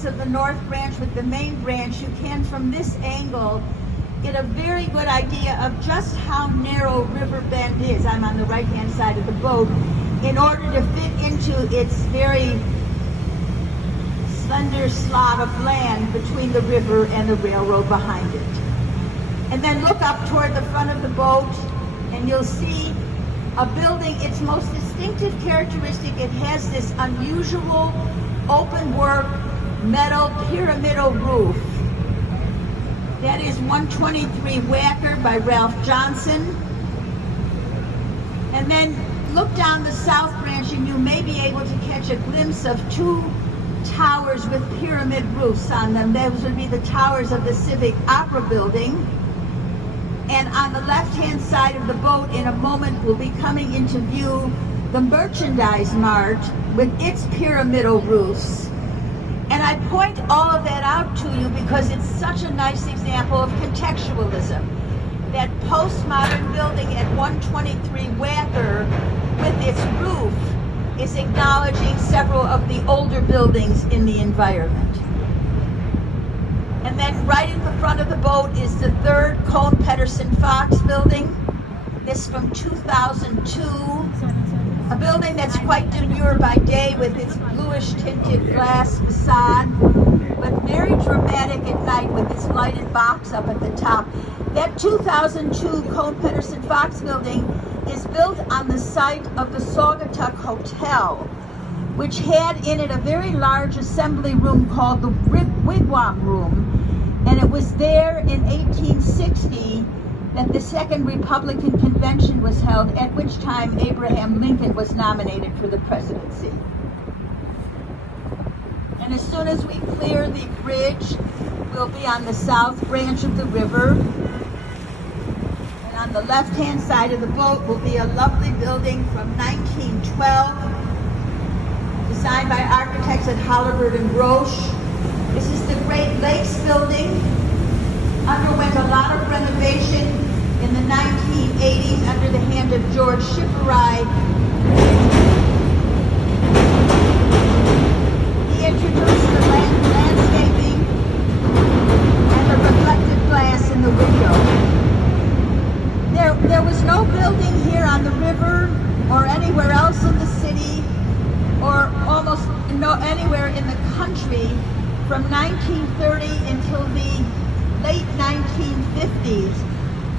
confluence of the North Branch with the main branch, you can, from this angle, get a very good idea of just how narrow River Bend is. I'm on the right-hand side of the boat, in order to fit into its very slender slot of land between the river and the railroad behind it. And then look up toward the front of the boat, and you'll see a building. Its most distinctive characteristic, it has this unusual open work metal pyramidal roof. That is 123 Wacker by Ralph Johnson. And then look down the South Branch and you may be able to catch a glimpse of two towers with pyramid roofs on them. Those would be the towers of the Civic Opera Building. And on the left-hand side of the boat, in a moment, will be coming into view the Merchandise Mart with its pyramidal roofs. And I point all of that out to you because it's such a nice example of contextualism. That postmodern building at 123 Wacker with its roof is acknowledging several of the older buildings in the environment. And then right in the front of the boat is the third Cone Pedersen Fox building. This from 2002. A building that's quite demure by day with its bluish tinted glass facade, but very dramatic at night with its lighted box up at the top. That 2002 Cone Pedersen Fox building is built on the site of the Saugatuck Hotel, which had in it a very large assembly room called the Wigwam Room. And it was there in 1860 that the Second Republican Convention was held, at which time Abraham Lincoln was nominated for the presidency. And as soon as we clear the bridge, we'll be on the South Branch of the river. And on the left-hand side of the boat will be a lovely building from 1912, designed by architects at Holabird and Roche. This is the Great Lakes building. Underwent a lot of renovation in the 1980s under the hand of George Schifferai. He introduced the landscaping and the reflective glass in the window. There was no building here on the river or anywhere else in the city or almost anywhere in the country from 1930 until the late 1950s.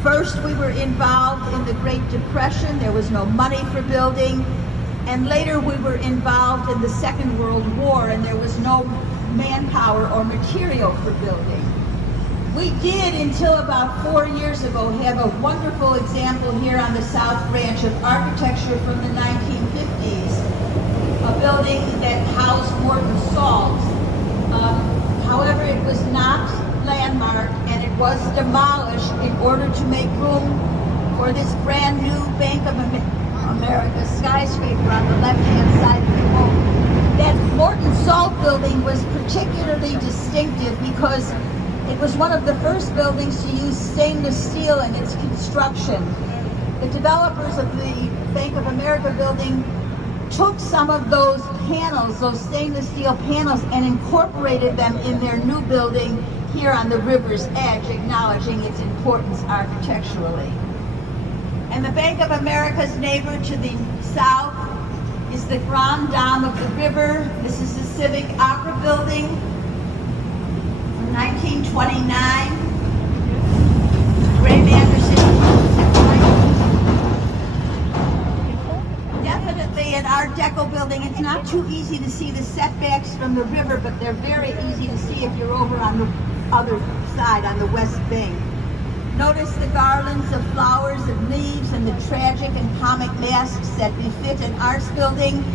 First, we were involved in the Great Depression. There was no money for building. And later, we were involved in the Second World War, and there was no manpower or material for building. We did, until about 4 years ago, have a wonderful example here on the South Branch of architecture from the 1950s, a building that housed Morton Salt. However, it was not landmarked, and it was demolished in order to make room for this brand new Bank of America skyscraper on the left-hand side of the boat. That Morton Salt building was particularly distinctive because it was one of the first buildings to use stainless steel in its construction. The developers of the Bank of America building took some of those panels, those stainless steel panels, and incorporated them in their new building here on the river's edge, acknowledging its importance architecturally. And the Bank of America's neighbor to the south is the Grand Dame of the river. This is the Civic Opera Building from 1929. Ray Manderson. Definitely an Art Deco building. It's not too easy to see the setbacks from the river, but they're very easy to see if you're over on the other side, on the west bank. Notice the garlands of flowers and leaves and the tragic and comic masks that befit an arts building.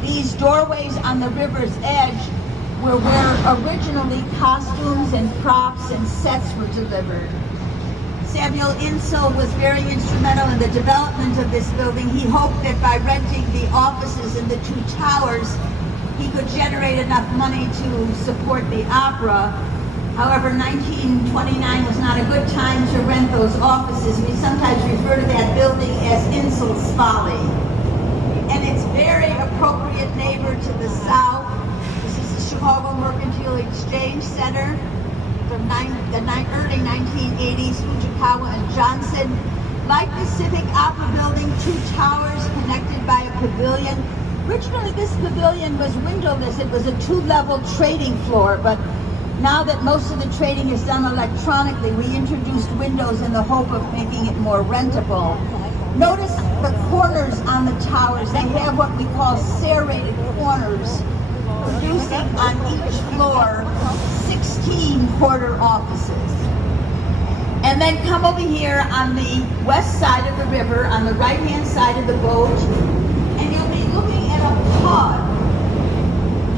These doorways on the river's edge were where originally costumes and props and sets were delivered. Samuel Insull was very instrumental in the development of this building. He hoped that by renting the offices in the two towers, he could generate enough money to support the opera. However, 1929 was not a good time to rent those offices. We sometimes refer to that building as Insull's Folly. And its very appropriate neighbor to the south, this is the Chicago Mercantile Exchange Center from the early 1980s, Fujikawa and Johnson. Like the Civic Opera Building, 2 towers connected by a pavilion. Originally, this pavilion was windowless. It was a 2-level trading floor, but now that most of the trading is done electronically, we introduced windows in the hope of making it more rentable. Notice the corners on the towers. They have what we call serrated corners, producing on each floor 16 corner offices. And then come over here on the west side of the river, on the right-hand side of the boat, and you'll be looking at a PUD,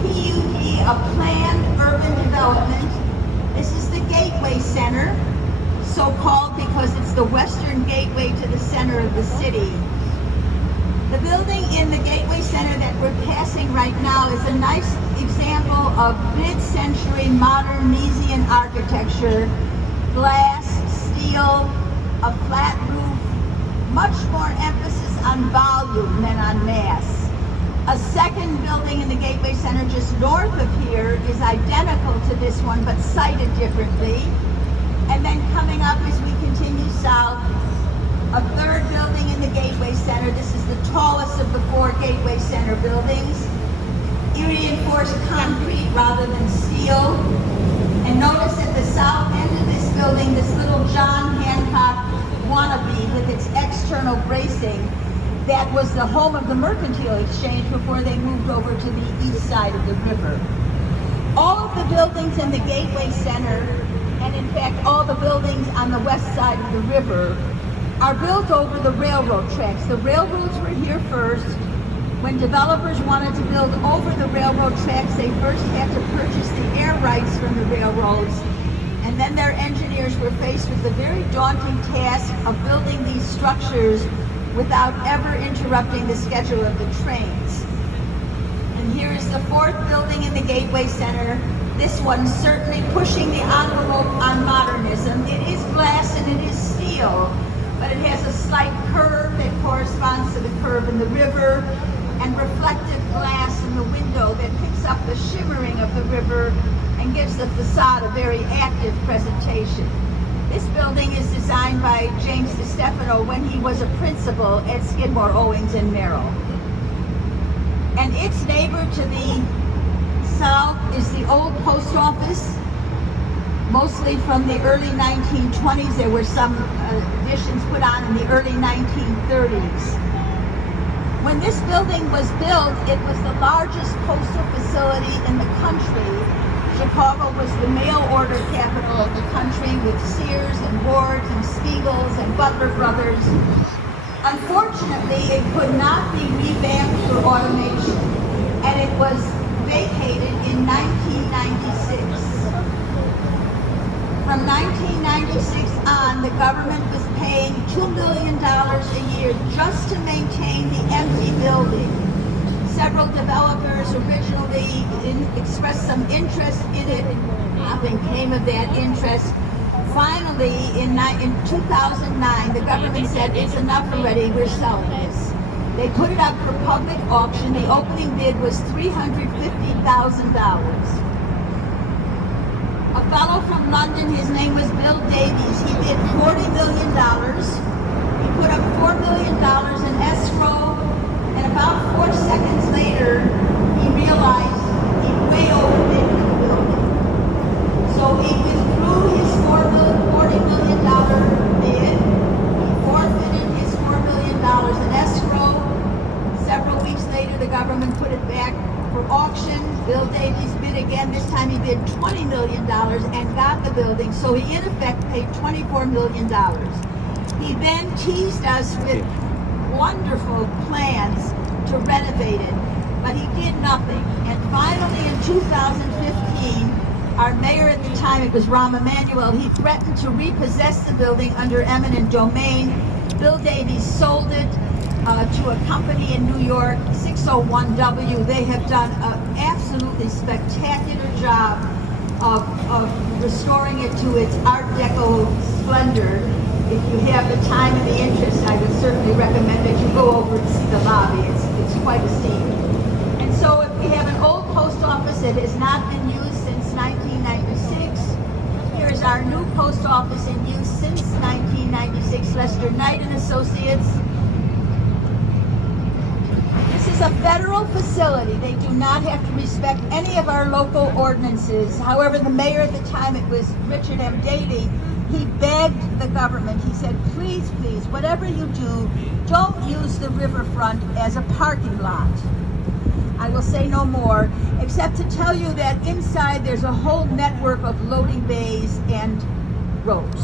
P-U-D, a planned urban development. This is the Gateway Center, so-called because it's the western gateway to the center of the city. The building in the Gateway Center that we're passing right now is a nice example of mid-century modern Miesian architecture. Glass, steel, a flat roof, much more emphasis on volume than on mass. A second building in the Gateway Center just north of here is identical to this one but sited differently. And then coming up as we continue south, a third building in the Gateway Center. This is the tallest of the 4 Gateway Center buildings. Reinforced concrete rather than steel. And notice at the south end of this building, this little John Hancock wannabe with its external bracing, that was the home of the Mercantile Exchange before they moved over to the east side of the river. All of the buildings in the Gateway Center, and in fact all the buildings on the west side of the river, are built over the railroad tracks. The railroads were here first. When developers wanted to build over the railroad tracks, they first had to purchase the air rights from the railroads, and then their engineers were faced with the very daunting task of building these structures without ever interrupting the schedule of the trains. And here is the 4th building in the Gateway Center. This one certainly pushing the envelope on modernism. It is glass and it is steel, but it has a slight curve that corresponds to the curve in the river, and reflective glass in the window that picks up the shimmering of the river and gives the facade a very active presentation. This building is designed by James DiStefano when he was a principal at Skidmore, Owings and Merrill. And its neighbor to the south is the old post office, mostly from the early 1920s. There were some additions put on in the early 1930s. When this building was built, it was the largest postal facility in the country. Chicago was the mail order capital of the country, with Sears and Ward's and Spiegel's and Butler Brothers. Unfortunately, it could not be revamped for automation, and it was vacated in 1996. From 1996 on, the government was paying $2 million a year just to maintain the empty building. Several developers originally expressed some interest in it. Nothing came of that interest. Finally, in 2009, the government said, it's enough already, we're selling this. They put it up for public auction. The opening bid was $350,000. A fellow from London, his name was Bill Davies, he bid $40 million. He put up $4 million in escrow, and about 4 seconds later, he realized he way overbid for the building. So he withdrew his $40 million bid, he forfeited his $4 million in escrow. Several weeks later, the government put it back for auction. Bill Davies bid again. This time he bid $20 million and got the building. So he in effect paid $24 million. He then teased us with wonderful plans to renovate it, but he did nothing. And finally in 2015, our mayor at the time, it was Rahm Emanuel, he threatened to repossess the building under eminent domain. Bill Davies sold it to a company in New York, 601W. They have done an absolutely spectacular job of restoring it to its Art Deco splendor. If you have the time and the interest, I would certainly recommend that you go over and see the lobby. It's quite a scene. And so if we have an old post office office that has not been used since 1996. Here is our new post office in use since 1996, Lester Knight and Associates. This is a federal facility. They do not have to respect any of our local ordinances. However, the mayor at the time, it was Richard M. Daley, he begged the government, he said, please, please, whatever you do, don't use the riverfront as a parking lot. I will say no more, except to tell you that inside there's a whole network of loading bays and roads.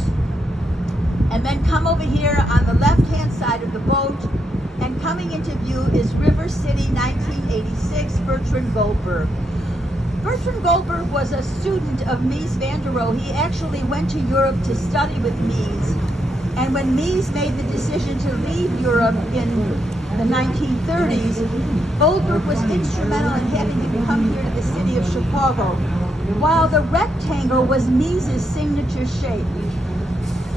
And then come over here on the left-hand side of the boat, and coming into view is River City 1986, Bertrand Goldberg. Bertrand Goldberg was a student of Mies van der Rohe. He actually went to Europe to study with Mies. And when Mies made the decision to leave Europe in the 1930s, Goldberg was instrumental in having him come here to the city of Chicago, while the rectangle was Mies's signature shape.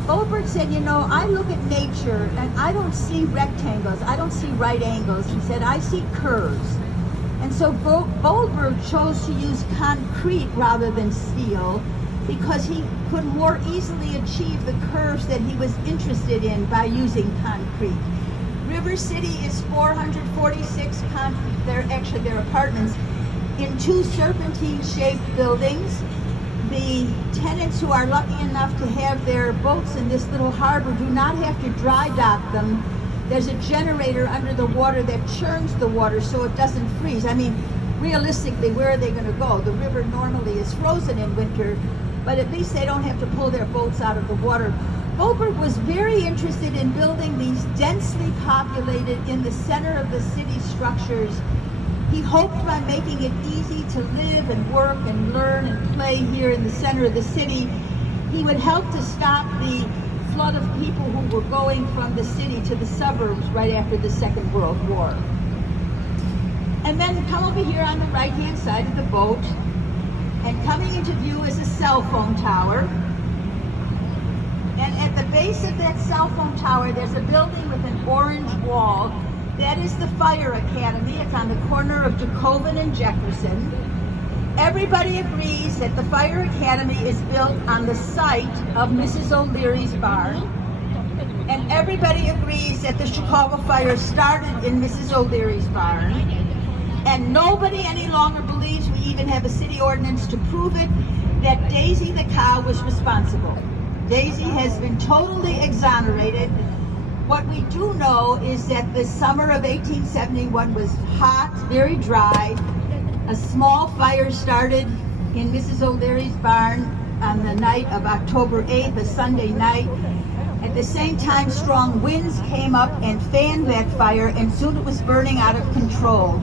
Goldberg said, you know, I look at nature and I don't see rectangles, I don't see right angles. He said, I see curves. And so Goldberg chose to use concrete rather than steel because he could more easily achieve the curves that he was interested in by using concrete. River City is 446 they're apartments in two serpentine-shaped buildings. The tenants who are lucky enough to have their boats in this little harbor do not have to dry dock them. There's a generator under the water that churns the water so it doesn't freeze. I mean, realistically, where are they going to go? The river normally is frozen in winter, but at least they don't have to pull their boats out of the water. Goldberg was very interested in building these densely populated, in the center of the city structures. He hoped by making it easy to live and work and learn and play here in the center of the city, he would help to stop the flood of people who were going from the city to the suburbs right after the Second World War. And then come over here on the right-hand side of the boat, and coming into view is a cell phone tower. And at the base of that cell phone tower, there's a building with an orange wall. That is the Fire Academy. It's on the corner of Jacobin and Jefferson. Everybody agrees that the Fire Academy is built on the site of Mrs. O'Leary's barn. And everybody agrees that the Chicago fire started in Mrs. O'Leary's barn. And nobody any longer believes, we even have a city ordinance to prove it, that Daisy the cow was responsible. Daisy has been totally exonerated. What we do know is that the summer of 1871 was hot, very dry. A small fire started in Mrs. O'Leary's barn on the night of October 8th, a Sunday night. At the same time, strong winds came up and fanned that fire, and soon it was burning out of control.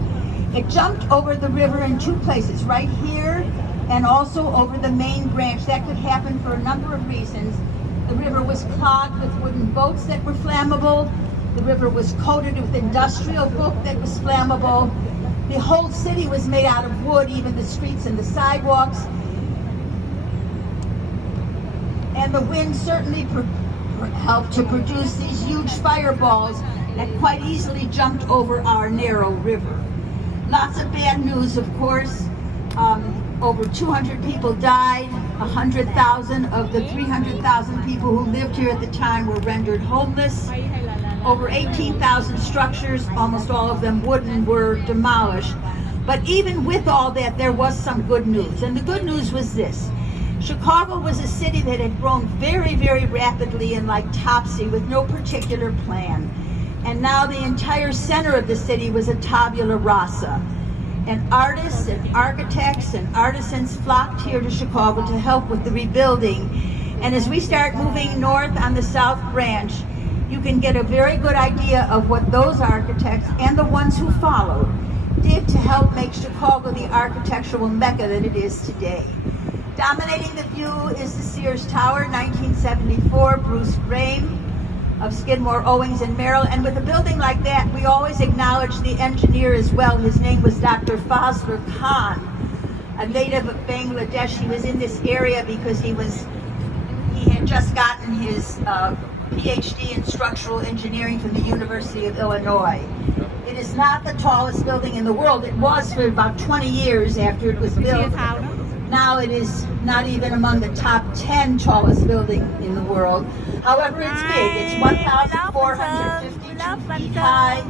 It jumped over the river in two places, right here and also over the main branch. That could happen for a number of reasons. The river was clogged with wooden boats that were flammable. The river was coated with industrial filth that was flammable. The whole city was made out of wood, even the streets and the sidewalks. And the wind certainly helped to produce these huge fireballs that quite easily jumped over our narrow river. Lots of bad news, of course. Over 200 people died. 100,000 of the 300,000 people who lived here at the time were rendered homeless. Over 18,000 structures, almost all of them wooden, were demolished. But even with all that, there was some good news. And the good news was this. Chicago was a city that had grown very, very rapidly and like Topsy with no particular plan. And now the entire center of the city was a tabula rasa. And artists and architects and artisans flocked here to Chicago to help with the rebuilding. And as we start moving north on the South Branch, you can get a very good idea of what those architects and the ones who followed did to help make Chicago the architectural mecca that it is today. Dominating the view is the Sears Tower, 1974, Bruce Graham of Skidmore, Owings, and Merrill. And with a building like that, we always acknowledge the engineer as well. His name was Dr. Fazlur Khan, a native of Bangladesh. He was in this area because he had just gotten his PhD in structural engineering from the University of Illinois. It is not the tallest building in the world. It was for about 20 years after it was built. Now it is not even among the top 10 tallest building in the world. However, it's big. It's 1,452 feet high,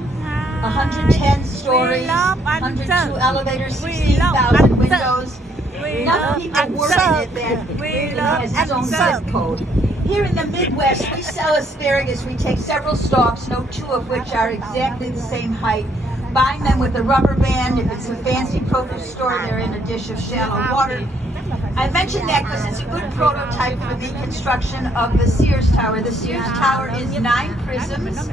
110 stories, 102 elevators, 16,000 windows. Enough people work in it that it has its own zip code. Here in the Midwest, we sell asparagus. We take several stalks, no two of which are exactly the same height. Bind them with a rubber band. If it's a fancy produce store, they're in a dish of shallow water. I mention that because it's a good prototype for the construction of the Sears Tower. The Sears Tower is 9 prisms.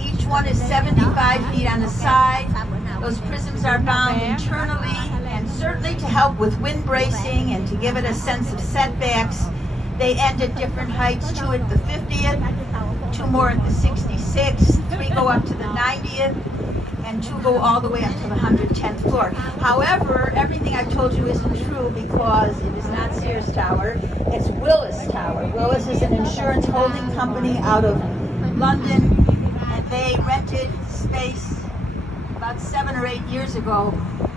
Each one is 75 feet on the side. Those prisms are bound internally, and certainly to help with wind bracing and to give it a sense of setbacks, they end at different heights, 2 at the 50th, 2 more at the 66th, 3 go up to the 90th, and 2 go all the way up to the 110th floor. However, everything I've told you isn't true because it is not Sears Tower, it's Willis Tower. Willis is an insurance holding company out of London, and they rented space about 7 or 8 years ago,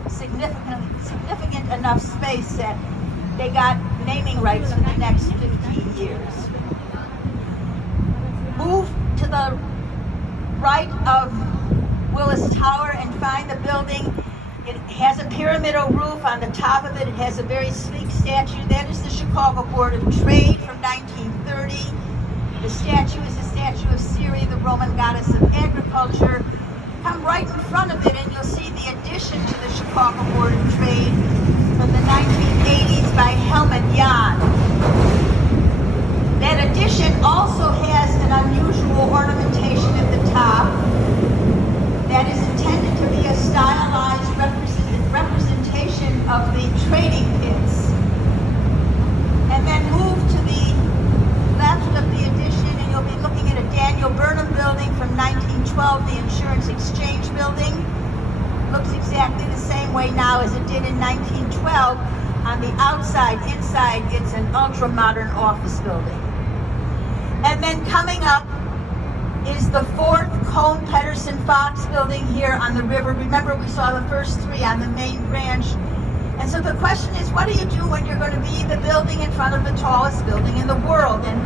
significant enough space that they got naming rights for the next 15 years. Move to the right of Willis Tower and find the building. It has a pyramidal roof. On the top of it, it has a very sleek statue. That is the Chicago Board of Trade from 1930. The statue is a statue of Ceres, the Roman goddess of agriculture. Come right in front of it and you'll see the addition to the Chicago Board of Trade from the 1980s by Helmut Jahn. That addition also has an unusual ornamentation at the top that is intended to be a stylized representation of the trading pits. And then move to the left of the addition and you'll be looking at a Daniel Burnham building from 1912, the Insurance Exchange building. Looks exactly the same way now as it did in 1912. On the outside, inside, it's an ultra-modern office building. And then coming up is the 4th Cohn-Pedersen-Fox building here on the river. Remember, we saw the first 3 on the main branch. And so the question is, what do you do when you're going to be the building in front of the tallest building in the world? And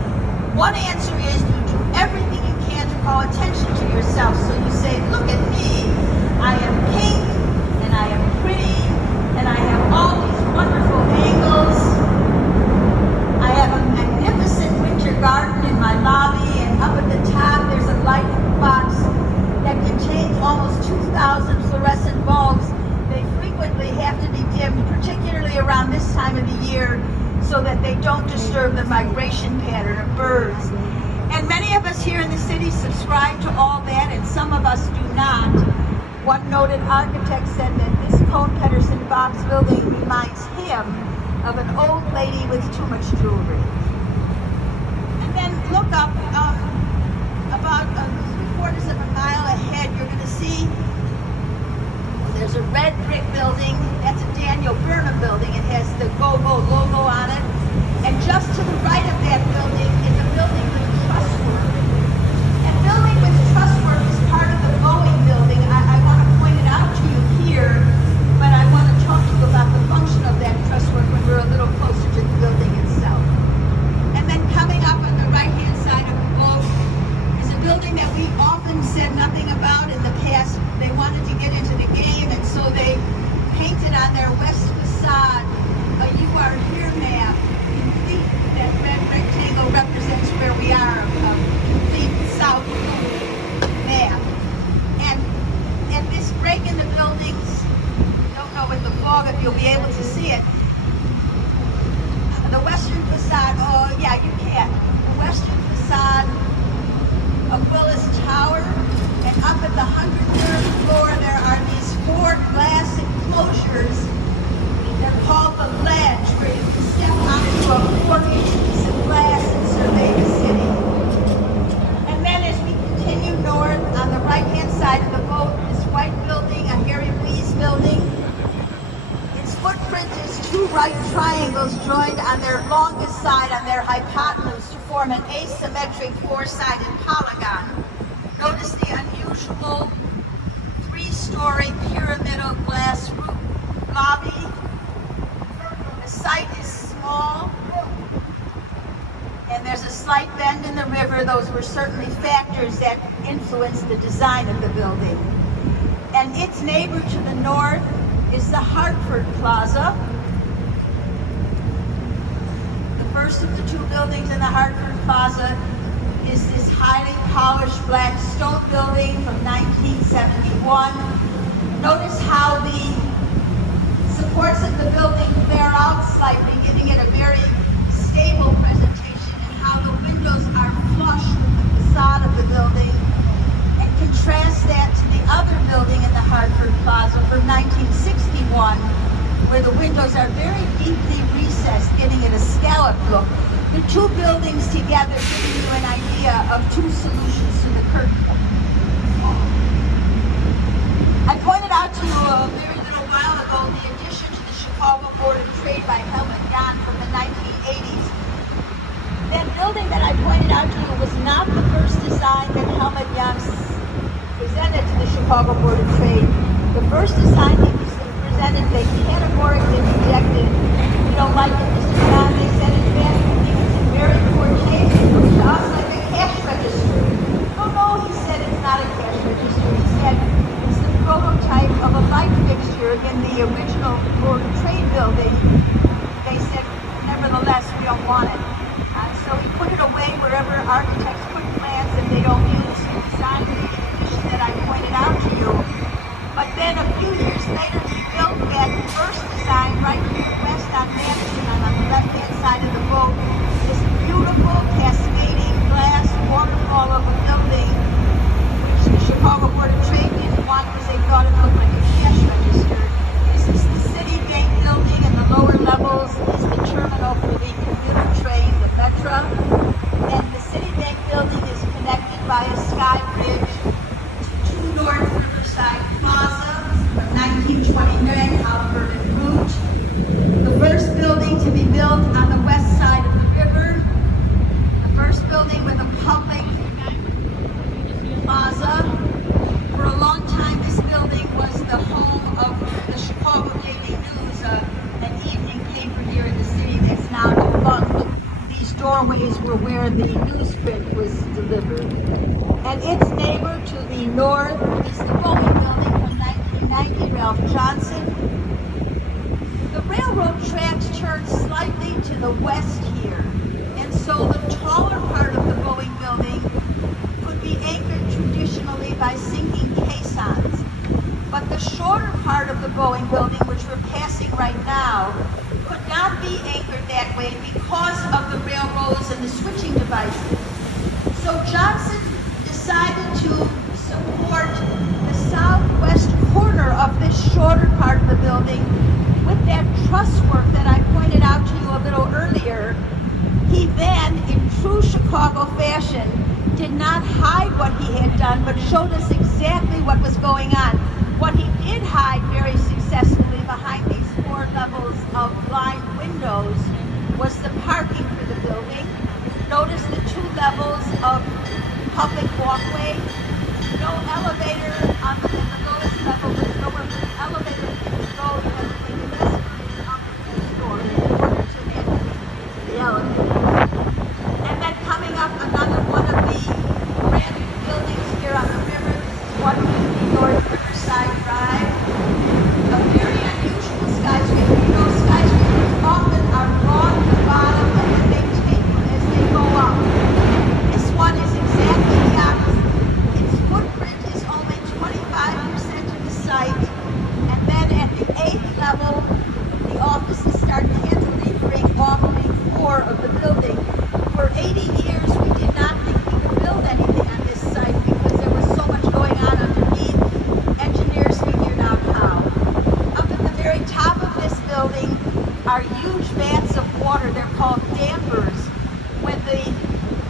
one answer is you do everything you can to call attention to yourself. So you say, look at me, I am pink, and I am pretty, and I have all these wonderful angles. I have a magnificent winter garden in my lobby, and up at the top there's a light box that contains almost 2,000 fluorescent bulbs. They frequently have to be dimmed, particularly around this time of the year, so that they don't disturb the migration pattern of birds. And many of us here in the city subscribe to all that, and some of us do not. One noted architect said that this Cohn-Pedersen-Fox building reminds him of an old lady with too much jewelry. And then look up about 3/4 of a mile ahead, you're going to see there's a red brick building. That's a Daniel Burnham building. It has the Go-Go logo on it. And just to the right of that building is a building with trusswork. And building with trusswork is part of the Boeing building. I want to point it out to you here, but I want to talk to you about the function of that trusswork when we're a little closer to the building itself. And then coming up on the right-hand side of the boat is a building that we often said nothing about in the past. They wanted to get into the game, and so they painted on their west facade a "You Are Here" map. Complete, that red rectangle represents where we are, a complete south map. And this break in the buildings, don't know with the fog if you'll be able to see it. The western facade, oh yeah, you can. The western facade of Willis Tower, and up at the 103rd floor there are these 4 glass enclosures. They're called the ledge, where you can step onto a 4-inch piece of glass and survey the city. And then as we continue north, on the right-hand side of the boat, this white building, a Harry Weese building. Its footprint is 2 right triangles joined on their longest side on their hypotenuse to form an asymmetric 4-sided polygon. Notice the unusual two-story pyramidal glass roof lobby. The site is small, and there's a slight bend in the river. Those were certainly factors that influenced the design of the building. And its neighbor to the north is the Hartford Plaza. The first of the two buildings in the Hartford Plaza is this highly polished black stone building from 1971. Notice how the supports of the building bear out slightly, giving it a very stable presentation, and how the windows are flush with the facade of the building. And contrast that to the other building in the Hartford Plaza from 1961, where the windows are very deeply recessed, giving it a scallop look. The two buildings together giving you an idea of two solutions to the curtain. I pointed out to you a very little while ago the addition to the Chicago Board of Trade by Helmut Jahn from the 1980s. That building that I pointed out to you was not the first design that Helmut Jahn presented to the Chicago Board of Trade. The first design he presented, they categorically rejected. We don't like it, Mr. Jahn. They said, in fact, we think it's in very poor taste. It looks to us like a cash register. No, he said it's not a cash register. He said it's the prototype of a light fixture in the original Board of Trade building. They said, nevertheless, we don't want it. So he put it away wherever architects put plans that they don't use to design the addition that I pointed out to you. But then a few years later, he built that first design right here west on Madison, on the left-hand side of the boat. This beautiful cascading glass waterfall of a building, which the Chicago Board of Trade didn't want because they thought it looked like a cash register. This is the Citibank building, and the lower levels is the terminal for the commuter train, the Metra. And the Citibank building is connected by a sky bridge to North Riverside Plaza from 1929 Hartford route. The first building to be built on the west side of the river. The first building with a public plaza. For a long time, this building was the home of the Chicago Daily News, an evening paper here in the city that's now defunct. These doorways were where the newsprint was delivered. And its neighbor to the north is the Boeing building from 1990, Ralph Johnson. The railroad tracks turn slightly to the west here, and so the taller part of the Boeing building could be anchored traditionally by sinking caissons. But the shorter part of the Boeing building, which we're passing right now, could not be anchored that way because of the railroads and the switching devices. So Johnson decided to support the southwest corner of this shorter part of the building with that truss work that I pointed out to you a little earlier. He then, in true Chicago fashion, did not hide what he had done, but showed us exactly what was going on. What he did hide very successfully behind these 4 levels of blind windows was the parking for the building. Notice the 2 levels of public walkway. No elevator on the lowest level, but nowhere for the elevator to go. You have to take the escalator up to the store in order to get to the elevator. And then coming up, another one of the brand new buildings here on the river. This is 150 North Riverside Drive. A very unusual skyscraper. You know, skyscrapers often are broad at the bottom and then they taper as they go up. This one is exactly the opposite. Its footprint is only 25% of the site, and then at the 8th level, the offices start cantilevering off the floor of the building. For 80 years, we did not think we could build anything on this site because there was so much going on underneath. Engineers figured out how. Up at the very top of this building are huge vats of water. They're called dampers. When the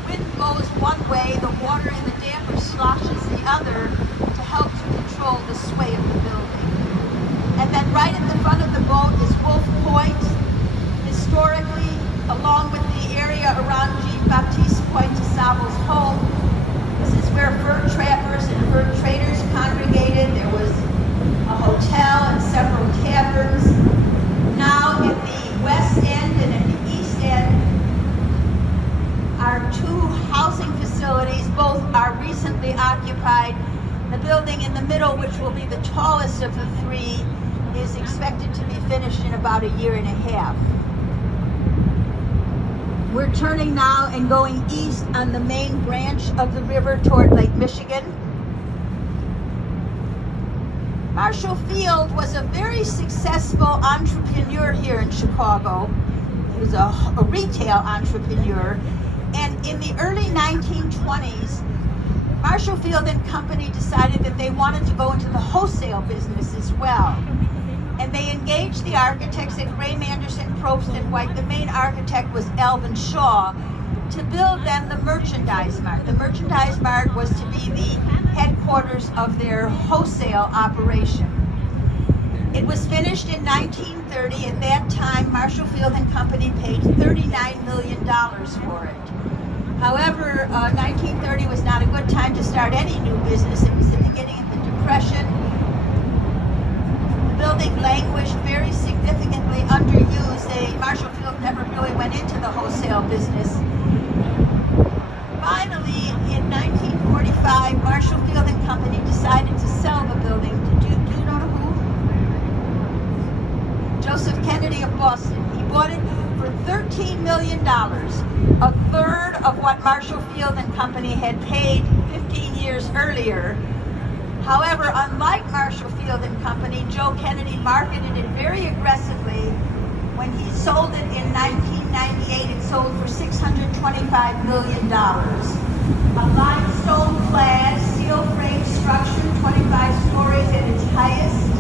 wind blows one way, the water in the damper sloshes the other to help to control the sway of the building. And then right at the front of the boat is Wolf Point. Historically, along with the area around Jean-Baptiste Point de Savo's home, this is where fur trappers and fur traders congregated. There was building in the middle, which will be the tallest of the three, is expected to be finished in about a year and a half. We're turning now and going east on the main branch of the river toward Lake Michigan. Marshall Field was a very successful entrepreneur here in Chicago. He was a retail entrepreneur. And in the early 1920s, Marshall Field and Company decided that they wanted to go into the wholesale business as well. And they engaged the architects at Gray, Manderson, Probst, and White. The main architect was Alvin Shaw, to build them the Merchandise Mart. The Merchandise Mart was to be the headquarters of their wholesale operation. It was finished in 1930. At that time, Marshall Field and Company paid $39 million for it. However, 1930 was not a good time to start any new business. It was the beginning of the Depression. The building languished very significantly, underused. Marshall Field never really went into the wholesale business. Finally, in 1945, Marshall Field and Company decided to sell the building to, do you know who? Joseph Kennedy of Boston. He bought it for $13 million, a third of what Marshall Field and Company had paid 15 years earlier. However, unlike Marshall Field and Company, Joe Kennedy marketed it very aggressively. When he sold it in 1998, it sold for $625 million. A limestone-clad, steel-frame structure, 25 stories at its highest.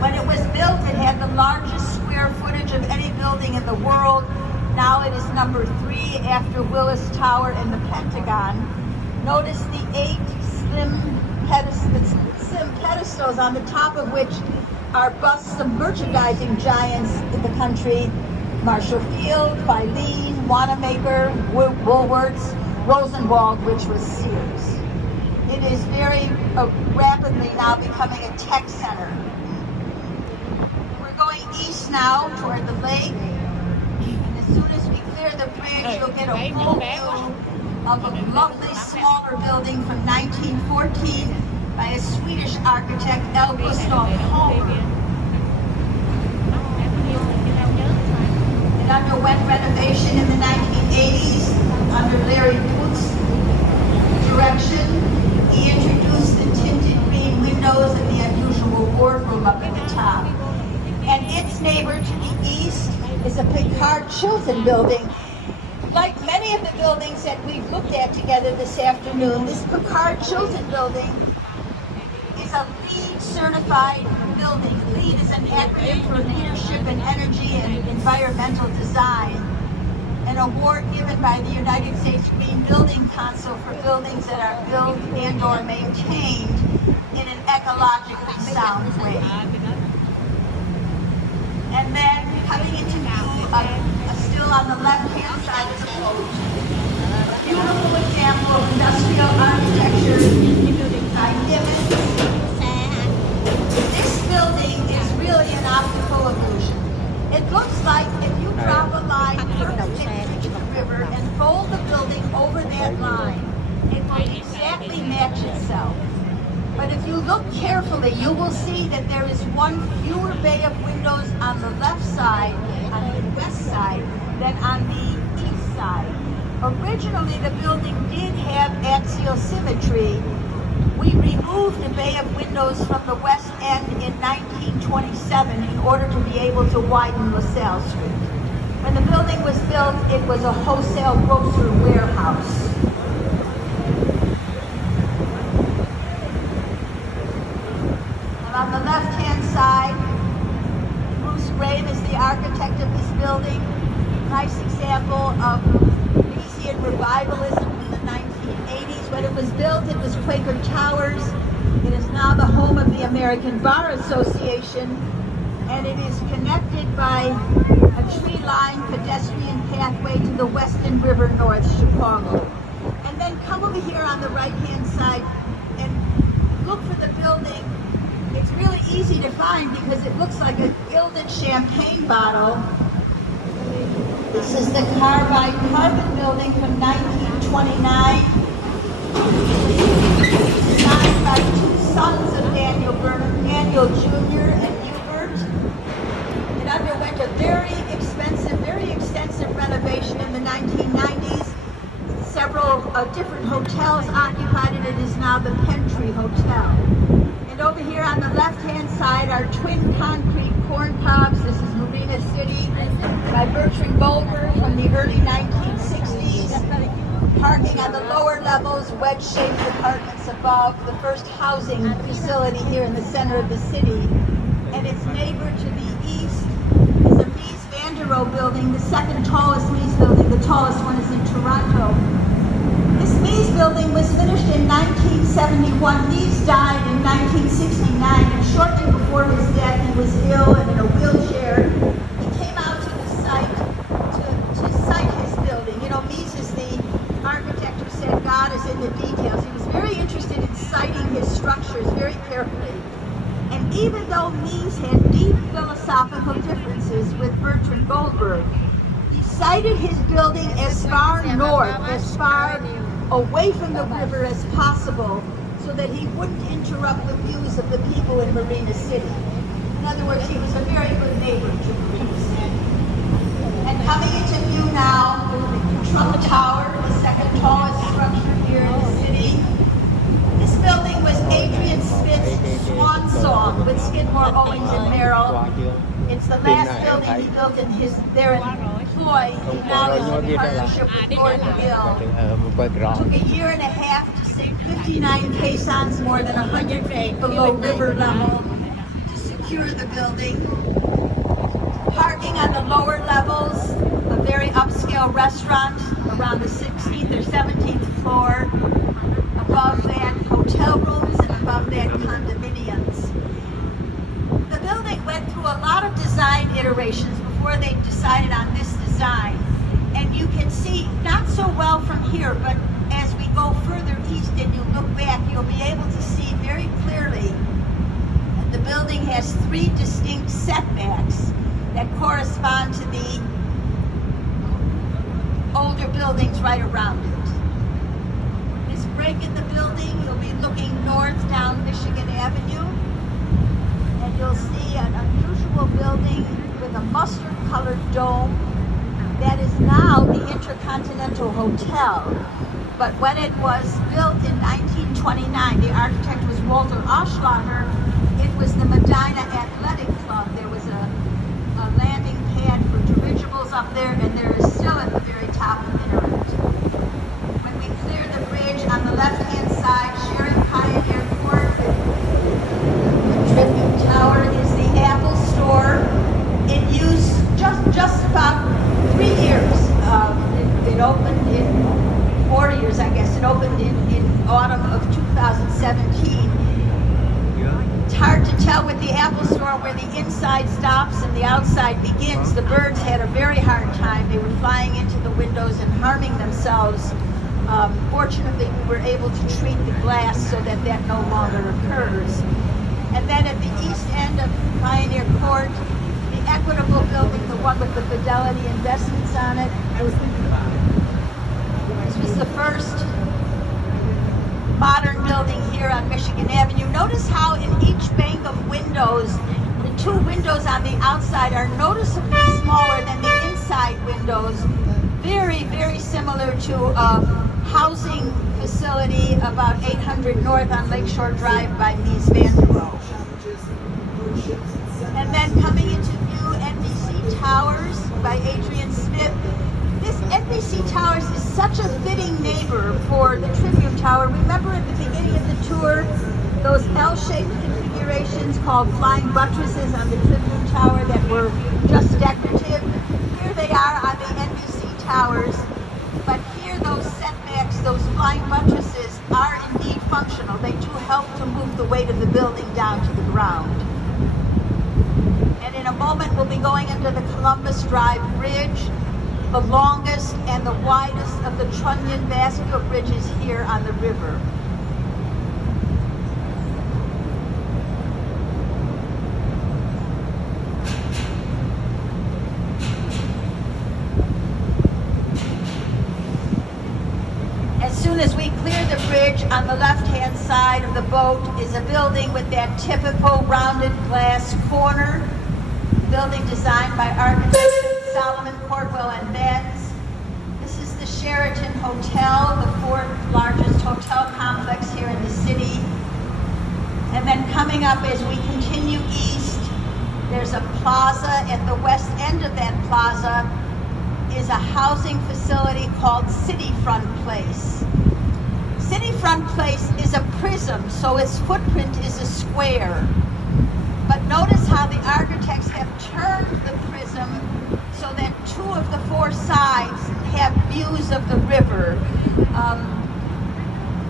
When it was built, it had the largest square footage of any building in the world. Now it is number 3 after Willis Tower and the Pentagon. Notice the 8 slim pedestals on the top of which are busts of merchandising giants in the country. Marshall Field, Filene, Wanamaker, Woolworths, Rosenwald, which was Sears. It is very rapidly now becoming a tech center. We're going east now toward the lake. And as soon as we clear the bridge, you'll get a full view of a lovely smaller building from 1914 by a Swedish architect, L. Gustav Palmer. It underwent renovation in the 1980s under Larry Booth's direction. He introduced the tinted green windows and the unusual wardrobe up at the top. And its neighbor to the east is a Picard-Chilton building. Like many of the buildings that we've looked at together this afternoon, this Picard-Chilton building is a LEED certified building. LEED is an acronym for Leadership in Energy and Environmental Design, an award given by the United States Green Building Council for buildings that are built and or maintained in an ecologically sound way. And then coming into view, still on the left-hand side of the boat, a beautiful example of industrial architecture by Gibbons. This building is really an optical illusion. It looks like if you drop a line perpendicular to the river and fold the building over that line, it will exactly match itself. But if you look carefully, you will see that there is one fewer bay of windows on the left side, on the west side, than on the east side. Originally, the building did have axial symmetry. We removed a bay of windows from the west end in 1927 in order to be able to widen LaSalle Street. When the building was built, it was a wholesale grocer warehouse. On the left-hand side, Bruce Graham is the architect of this building. Nice example of Parisian revivalism in the 1980s. When it was built, it was Quaker Towers. It is now the home of the American Bar Association, and it is connected by a tree-lined pedestrian pathway to the Weston River, North Chicago. And then come over here on the right-hand side and look for the building. It's really easy to find because it looks like a gilded champagne bottle. This is the Carbide Carbon building from 1929. designed by two sons of Daniel Burnham, Daniel Jr. and Hubert. It underwent a very extensive renovation in the 1990s. Several different hotels occupied it. It is now the Pentry Hotel. And over here on the left-hand side are twin concrete corn cobs. This is Marina City by Bertrand Goldberg from the early 1960s. Parking on the lower levels, wedge-shaped apartments above. The first housing facility here in the center of the city. And its neighbor to the east is a Mies van der Rohe building, the second tallest Mies building. The tallest one is in Toronto. This Mies building was finished in 1971. Mies died in 1969, and shortly before his death, he was ill and in a wheelchair. He came out to the site to site his building. You know, Mies is the architect who said God is in the details. He was very interested in siting his structures very carefully. And even though Mies had deep philosophical differences with Bertrand Goldberg, he sited his building as far north, as far away from the river as possible, so that he wouldn't interrupt the views of the people in Marina City. In other words, he was a very good neighbor to Marina City. And coming into view now, Trump Tower, the second tallest structure here in the city. This building was Adrian Smith's swan song with Skidmore, Owings, and Merrill. It's the last building he built in their employ. He now is in partnership with Gordon Hill. It took a year and a half to sink 59 caissons more than 100 feet below river level to secure the building. Parking on the lower levels, a very upscale restaurant around the 16th or 17th floor. Above that, hotel rooms, and above that, condominiums. The building went through a lot of design iterations before they decided on this design. And you can see, not so well from here, but as we go further east and you look back, you'll be able to see very clearly that the building has three distinct setbacks that correspond to the older buildings right around it. This break in the building, you'll be looking north down Michigan Avenue, and you'll see an unusual building with a mustard-colored dome that is now the Intercontinental Hotel. But when it was built in 1929, the architect was Walter Oschlager. It was the Medina Athletic Club. There was a landing pad for dirigibles up there, and there is still at the very top of Minaret. When we clear the bridge on the left-hand side, Sheraton Pioneer Court, the Tribune Tower is the Apple Store. In use just about 3 years. It opened in 4 years, I guess. It opened in autumn of 2017. It's hard to tell with the Apple Store where the inside stops and the outside begins. The birds had a very hard time. They were flying into the windows and harming themselves. Fortunately, we were able to treat the glass so that no longer occurs. And then at the east end of Pioneer Court, the Equitable Building, the one with the Fidelity investments on it. This was the first modern building here on Michigan Avenue. Notice how in each bank of windows, the two windows on the outside are noticeably smaller than the inside windows. Very, very similar to a housing facility about 800 North on Lakeshore Drive by Mies van der Rohe. And then coming into view, Nbc Towers by Adrian Smith. This Nbc Towers is such a fitting neighbor for the Tribune Tower. Remember at the beginning of the tour, those L-shaped configurations called flying buttresses on the Tribune Tower that were just decorative? Here they are on the Nbc Towers, but here those setbacks, those flying buttresses are indeed functional. They do help to move the weight of the building down to the ground. And in a moment we'll be going under the Columbus Drive Bridge, the longest and the widest of the trunnion bascule bridges here on the river. As soon as we clear clear the bridge, on the left-hand side of the boat is a building with that typical rounded glass corner. Building designed by architects Solomon, Cordwell, and Benz. This is the Sheraton Hotel, the fourth largest hotel complex here in the city. And then coming up as we continue east, there's a plaza. At the west end of that plaza is a housing facility called Cityfront Place. Cityfront Place is a prism, so its footprint is a square. But notice how the architects have turned the prism so that two of the four sides have views of the river.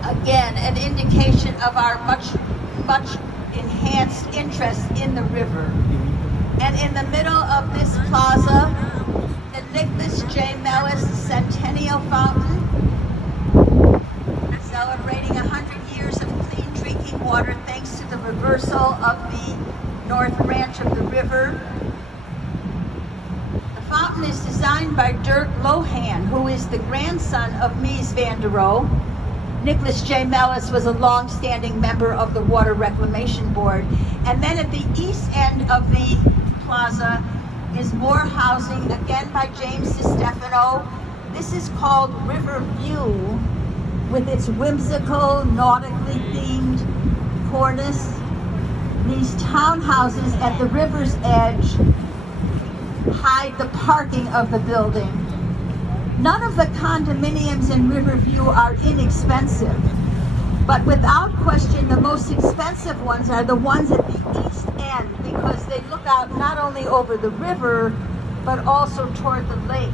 Again, an indication of our much enhanced interest in the river. And in the middle of this plaza, the Nicholas J. Mellis Centennial Fountain, celebrating 100 years of clean drinking water thanks to the reversal of the north branch of the river. The fountain is designed by Dirk Lohan, who is the grandson of Mies van der Rohe. Nicholas J. Mellis was a long-standing member of the Water Reclamation Board. And then at the east end of the plaza is more housing, again by James DiStefano. This is called River View, with its whimsical, nautically themed cornice. These townhouses at the river's edge hide the parking of the building. None of the condominiums in Riverview are inexpensive, but without question the most expensive ones are the ones at the east end, because they look out not only over the river, but also toward the lake.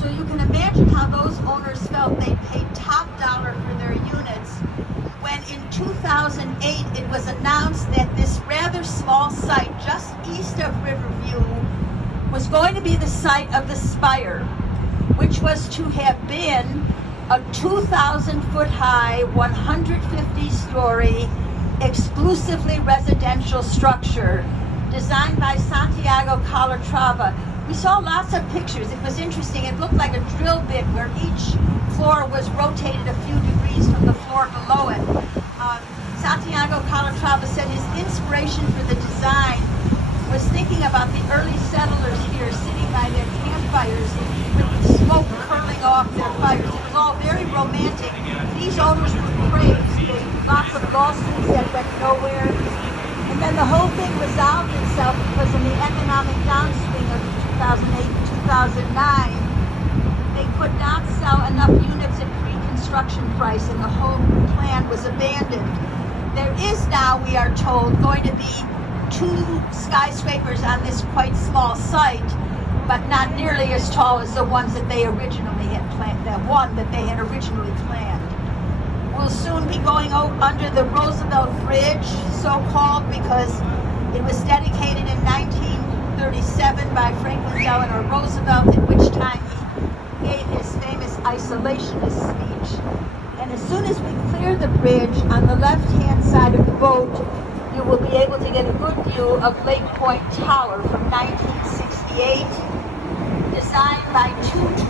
So you can imagine how those owners felt. They paid top dollar for their units when in 2008 it was announced that this rather small site just east of Riverview was going to be the site of the Spire, which was to have been a 2,000-foot high, 150-story, exclusively residential structure designed by Santiago Calatrava. We saw lots of pictures. It was interesting. It looked like a drill bit where each floor was rotated a few degrees from the floor below it. Santiago Calatrava said his inspiration for the design was thinking about the early settlers here sitting by their campfires with the smoke curling off their fires. It was all very romantic. These owners were praised. Lots of lawsuits that went nowhere. And then the whole thing resolved itself because in the economic downswing of 2008-2009, they could not sell enough units at pre-construction price, and the whole plan was abandoned. There is now, we are told, going to be 2 skyscrapers on this quite small site, but not nearly as tall as the ones that they originally had planned, the one that they had originally planned. We'll soon be going under the Roosevelt Bridge, so-called, because it was dedicated in 1937 by Franklin Delano Roosevelt, at which time he gave his famous isolationist speech. And as soon as we clear the bridge, on the left-hand side of the boat, you will be able to get a good view of Lake Point Tower from 1968, designed by 2